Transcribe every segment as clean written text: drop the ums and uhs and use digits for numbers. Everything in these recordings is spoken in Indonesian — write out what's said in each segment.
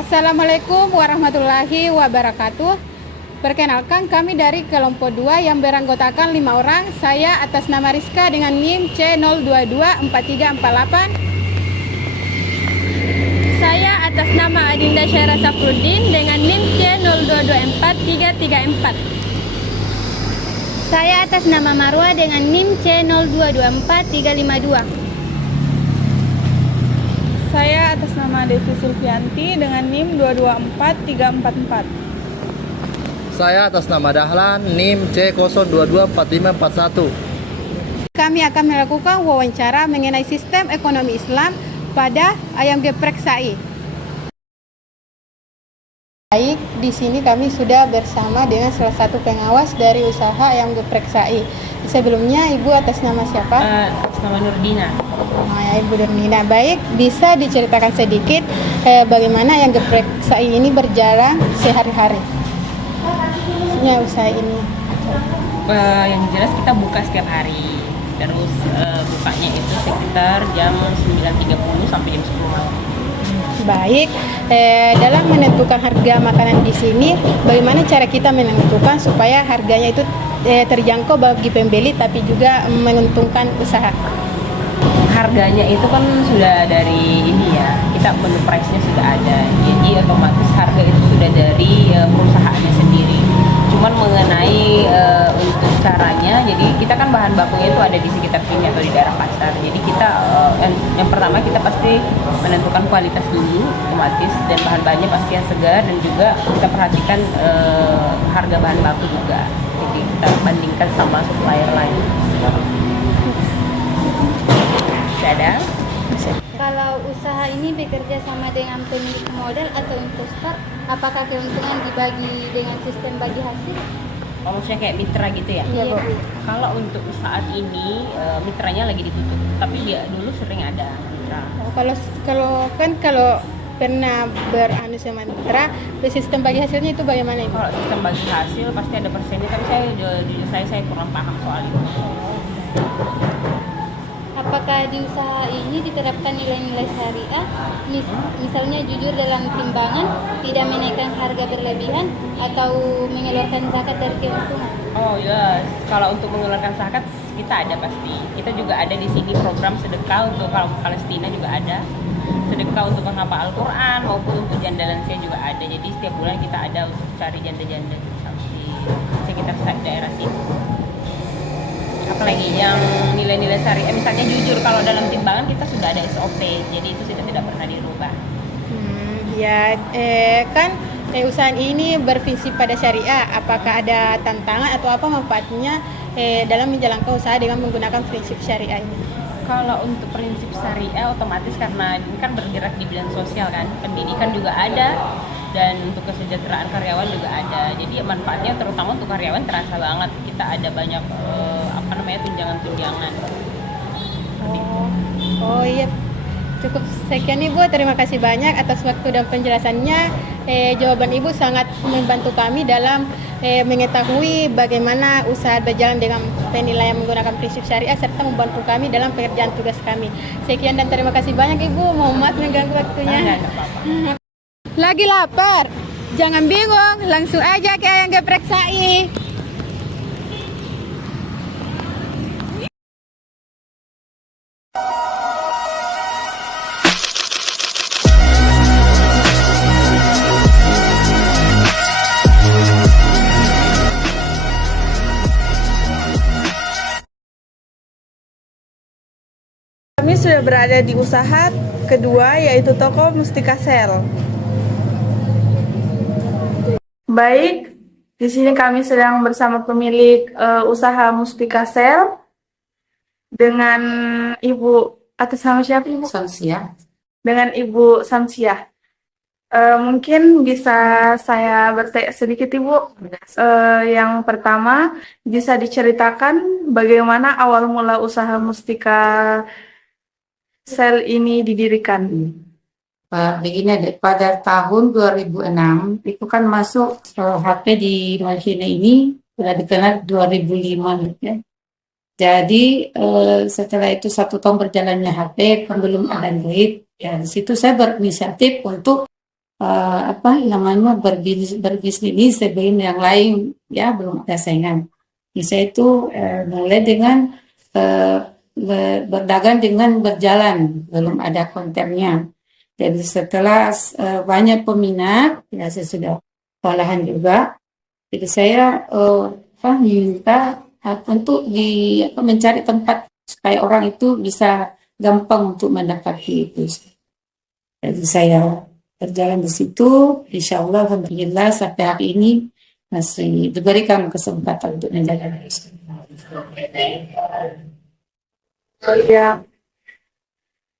Assalamualaikum warahmatullahi wabarakatuh. Perkenalkan, kami dari kelompok 2 yang beranggotakan 5 orang. Saya atas nama Rizka dengan NIM C0224348. Saya atas nama Adinda Syara Safruddin dengan NIM C0224334. Saya atas nama Marwa dengan NIM C0224352. Saya atas nama Devi Sulfianti dengan NIM 224344. Saya atas nama Dahlan, NIM C0224541. Kami akan melakukan wawancara mengenai sistem ekonomi Islam pada Ayam Geprek SAI. Baik, di sini kami sudah bersama dengan salah satu pengawas dari usaha Ayam Geprek SAI. Sebelumnya, Ibu atas nama siapa? Atas nama Nurdina. Ya, Ibu Nurdina. Baik, bisa diceritakan sedikit bagaimana Ayam Geprek SAI ini berjalan sehari-hari? Ya, usaha ini. Yang jelas kita buka setiap hari. Terus bukanya itu sekitar jam 9.30 sampai jam 10 malam. Baik, dalam menentukan harga makanan di sini, bagaimana cara kita menentukan supaya harganya itu terjangkau bagi pembeli tapi juga menguntungkan usaha? Harganya itu kan sudah dari ini ya, kita menu price-nya sudah ada. Jadi otomatis harga itu sudah dari perusahaannya sendiri. Cuman mengenai untuk caranya, jadi kita kan bahan bakunya itu ada di sekitar sini atau di daerah pasar. Jadi kita yang pertama kita pasti menentukan kualitas dulu, otomatis, dan bahan-bahannya pasti yang segar, dan juga kita perhatikan harga bahan baku juga. Jadi kita bandingkan sama supplier lain. Ada? Kalau usaha ini bekerja sama dengan pemilik modal atau investor, apakah keuntungan dibagi dengan sistem bagi hasil? Oh, maksudnya kayak mitra gitu ya? Iya, Bu. Kalau untuk saat ini mitranya lagi ditutup, tapi dia dulu sering ada mitra. Oh, kalau pernah beranu sama mitra, sistem bagi hasilnya itu bagaimana, Ibu? Kalau sistem bagi hasil pasti ada persennya, tapi saya kurang paham soal itu. Apakah di usaha ini diterapkan nilai-nilai syariah, misalnya jujur dalam timbangan, tidak menaikkan harga berlebihan, atau mengeluarkan zakat dari keuntungan? Oh ya, kalau untuk mengeluarkan zakat kita ada pasti. Kita juga ada di sini program sedekah untuk kalau Palestina juga ada. Sedekah untuk menghafal Al-Quran maupun untuk janda lansia juga ada. Jadi setiap bulan kita ada untuk cari janda-janda di sekitar daerah sini. Apalagi yang nilai-nilai syariah, misalnya jujur, kalau dalam timbangan kita sudah ada SOP, jadi itu sudah tidak pernah dirubah. Usaha ini berprinsip pada syariah. Apakah ada tantangan atau apa manfaatnya dalam menjalankan usaha dengan menggunakan prinsip syariah ini? Kalau untuk prinsip syariah, otomatis karena ini kan bergerak di bidang sosial kan, pendidikan juga ada, dan untuk kesejahteraan karyawan juga ada. Jadi manfaatnya terutama untuk karyawan terasa banget. Kita ada banyak tunjangan-tunjangan. Oh iya, cukup sekian Ibu. Terima kasih banyak atas waktu dan penjelasannya. Jawaban Ibu sangat membantu kami dalam mengetahui bagaimana usaha berjalan dengan penilaian menggunakan prinsip syariah, serta membantu kami dalam pekerjaan tugas kami. Sekian dan terima kasih banyak Ibu. Mohon maaf mengganggu waktunya. Lagi lapar? Jangan bingung, langsung aja ke Ayam Geprek SAI. Kami sudah berada di usaha kedua, yaitu toko Mustika Sel. Baik, di sini kami sedang bersama pemilik usaha Mustika Sel dengan Ibu atas nama siapa, Ibu? Samsia. Dengan Ibu Samsia. Mungkin bisa saya bertanya sedikit, Ibu. Yang pertama, bisa diceritakan bagaimana awal mula usaha Mustika Sel ini didirikan? Begini, pada tahun 2006 itu kan masuk HP di Malaysia ini sudah dikenal 2005 ya. Jadi setelah itu 1 tahun berjalannya HP kan belum ada Android. Ya, di situ saya berinisiatif untuk apa namanya berbisnis sebelum yang lain ya belum ada saingan. Saya itu mulai dengan berdagang dengan berjalan, belum ada kontennya. Jadi setelah banyak peminat, ya saya sudah kewalahan juga. Jadi saya minta untuk mencari tempat supaya orang itu bisa gampang untuk mendapati itu. Jadi saya berjalan di situ, insya Allah alhamdulillah sampai hari ini masih diberikan kesempatan untuk menjalankan itu. Ya,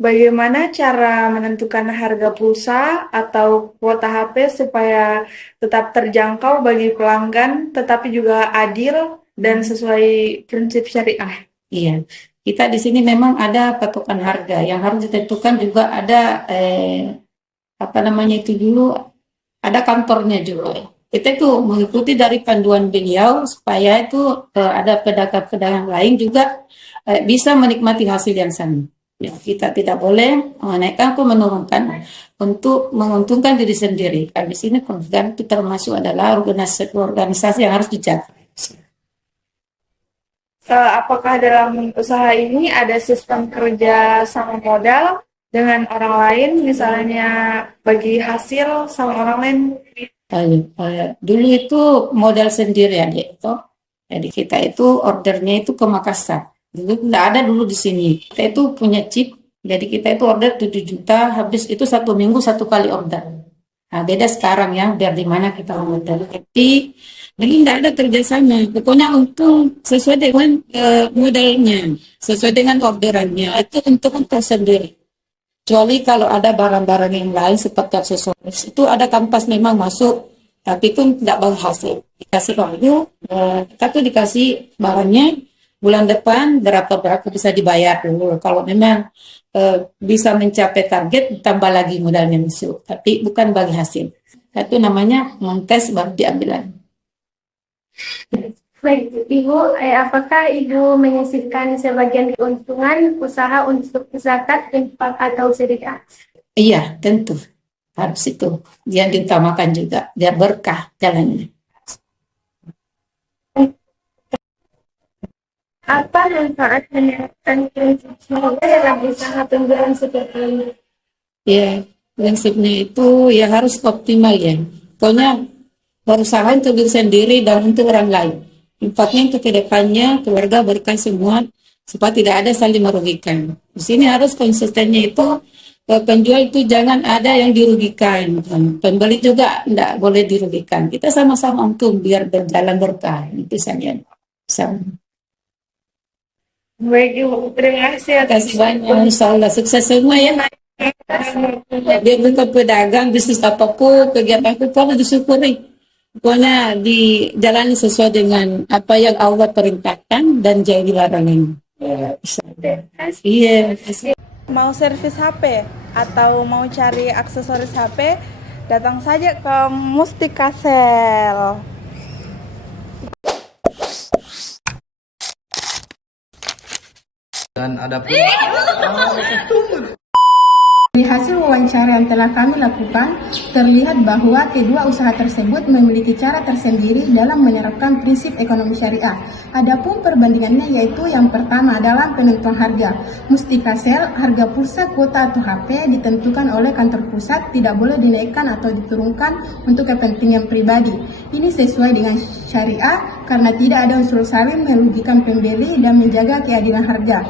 bagaimana cara menentukan harga pulsa atau kuota HP supaya tetap terjangkau bagi pelanggan, tetapi juga adil dan sesuai prinsip syariah? Iya, kita di sini memang ada patokan harga yang harus ditentukan juga ada apa namanya itu dulu ada kantornya juga. Kita itu mengikuti dari panduan beliau supaya itu ada pedagang-pedagang lain juga bisa menikmati hasil yang sama. Ya, kita tidak boleh menaikkan atau menurunkan untuk menguntungkan diri sendiri. Karena di sini pemegang itu termasuk adalah organisasi yang harus dijaga. Apakah dalam usaha ini ada sistem kerja sama modal dengan orang lain, misalnya bagi hasil sama orang lain? Dulu itu modal sendiri adik itu. Jadi kita itu ordernya itu ke Makassar. Dulu tidak ada dulu di sini. Kita itu punya chip. Jadi kita itu order 7 juta. Habis itu 1 minggu 1 kali order. Nah, beda sekarang ya. Biar di mana kita order. Tapi ini tidak ada kerjasama. Pokoknya untung sesuai dengan modalnya, sesuai dengan orderannya. Itu untuk sendiri. Kecuali kalau ada barang-barang yang lain seperti aksesoris, itu ada kampas memang masuk, tapi itu tidak berhasil. Dikasih value, kita tuh dikasih barangnya, bulan depan berapa bisa dibayar dulu. Kalau memang bisa mencapai target, tambah lagi modalnya masuk. Tapi bukan bagi hasil. Itu namanya mentes baru diambil lagi. Baik, Ibu, apakah Ibu menyisihkan sebagian keuntungan usaha untuk zakat, infak, atau sedekah? Iya, tentu. Harus itu. Yang diutamakan juga. Biar berkah jalannya. Apa manfaat menerapkan prinsip syariah dalam usaha pembuatan seperti ini? Ya, prinsipnya itu ya harus optimal ya. Pokoknya berusaha untuk diri sendiri dan untuk orang lain. Infaknya untuk kedepannya, keluarga berkah semua, supaya tidak ada saling merugikan. Di sini harus konsistennya itu, penjual itu jangan ada yang dirugikan. Pembeli juga tidak boleh dirugikan. Kita sama-sama untung biar berjalan berkah. Itu saja. Baik, Ibu. Terima kasih. Terima kasih banyak. Insya Allah sukses semua ya. Dia bukan pedagang, bisnis apapun, kegiatan apapun disyukuri. Pokoknya dijalani sesuai dengan apa yang Allah perintahkan dan jauhi larangan. Iya. Mau servis HP atau mau cari aksesoris HP, datang saja ke Mustika Sel. Dan ada pun Dari hasil wawancara yang telah kami lakukan, terlihat bahwa kedua usaha tersebut memiliki cara tersendiri dalam menerapkan prinsip ekonomi syariah. Adapun perbandingannya yaitu yang pertama dalam penentuan harga. Mustika Sel, harga pulsa, kuota atau HP ditentukan oleh kantor pusat, tidak boleh dinaikkan atau diturunkan untuk kepentingan pribadi. Ini sesuai dengan syariah karena tidak ada unsur saling merugikan pembeli dan menjaga keadilan harga.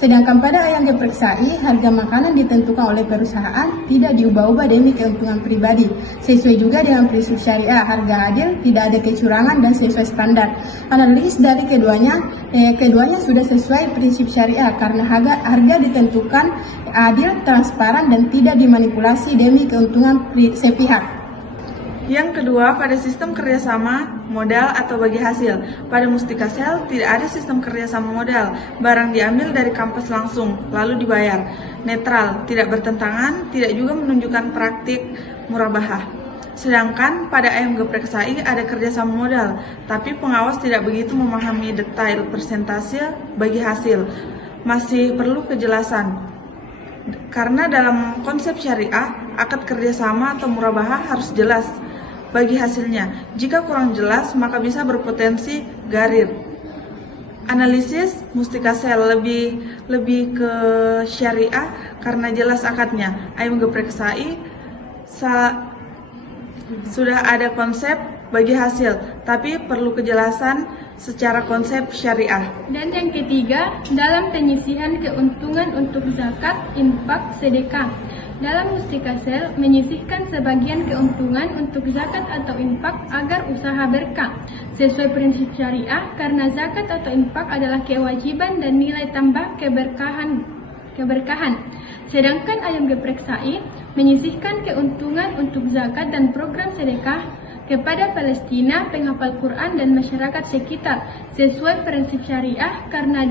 Sedangkan pada ayam diperiksa, harga makanan ditentukan oleh perusahaan, tidak diubah-ubah demi keuntungan pribadi. Sesuai juga dengan prinsip syariah, harga adil, tidak ada kecurangan dan sesuai standar. Analis dari keduanya sudah sesuai prinsip syariah karena harga ditentukan adil, transparan dan tidak dimanipulasi demi keuntungan sepihak. Yang kedua, pada sistem kerjasama modal atau bagi hasil. Pada Mustika Sel tidak ada sistem kerjasama modal. Barang diambil dari kampas langsung, lalu dibayar. Netral, tidak bertentangan, tidak juga menunjukkan praktik murabahah. Sedangkan pada ayam geprek sai ada kerjasama modal, tapi pengawas tidak begitu memahami detail persentase bagi hasil. Masih perlu kejelasan. Karena dalam konsep syariah, Akad kerjasama atau murabahah harus jelas bagi hasilnya. Jika kurang jelas, maka bisa berpotensi garir. Analisis Mustika Sel lebih ke syariah karena jelas akadnya. Ayam geprek sai sudah ada konsep bagi hasil, tapi perlu kejelasan secara konsep syariah. Dan yang ketiga, dalam penyisihan keuntungan untuk zakat, infak, sedekah. Dalam Mustika Sel menyisihkan sebagian keuntungan untuk zakat atau infak agar usaha berkah sesuai prinsip syariah, karena zakat atau infak adalah kewajiban dan nilai tambah keberkahan. Sedangkan ayam geprek sai menyisihkan keuntungan untuk zakat dan program sedekah kepada Palestina, penghafal Quran dan masyarakat sekitar sesuai prinsip syariah, karena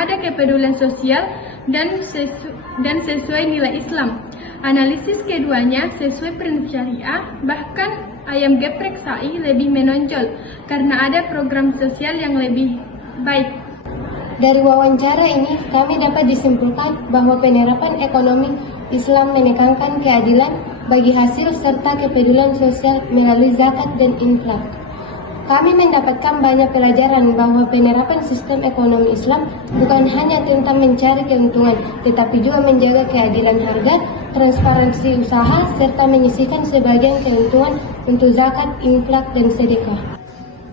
ada kepedulian sosial dan sesuai nilai Islam. Analisis keduanya sesuai prinsip syariah, bahkan ayam geprek sai lebih menonjol karena ada program sosial yang lebih baik. Dari wawancara ini, kami dapat disimpulkan bahwa penerapan ekonomi Islam menekankan keadilan bagi hasil serta kepedulian sosial melalui zakat dan infak. Kami mendapatkan banyak pelajaran bahwa penerapan sistem ekonomi Islam bukan hanya tentang mencari keuntungan, tetapi juga menjaga keadilan harga, transparansi usaha, serta menyisihkan sebagian keuntungan untuk zakat, infak, dan sedekah.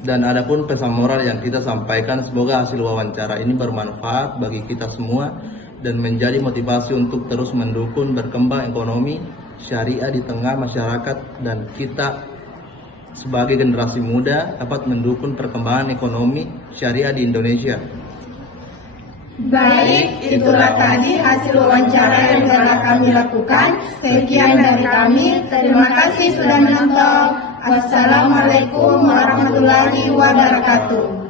Dan adapun pesan moral yang kita sampaikan, semoga hasil wawancara ini bermanfaat bagi kita semua dan menjadi motivasi untuk terus mendukung berkembang ekonomi syariah di tengah masyarakat, dan kita sebagai generasi muda dapat mendukung perkembangan ekonomi syariah di Indonesia. Baik, itulah tadi hasil wawancara yang telah kami lakukan. Sekian dari kami. Terima kasih sudah menonton. Assalamualaikum warahmatullahi wabarakatuh.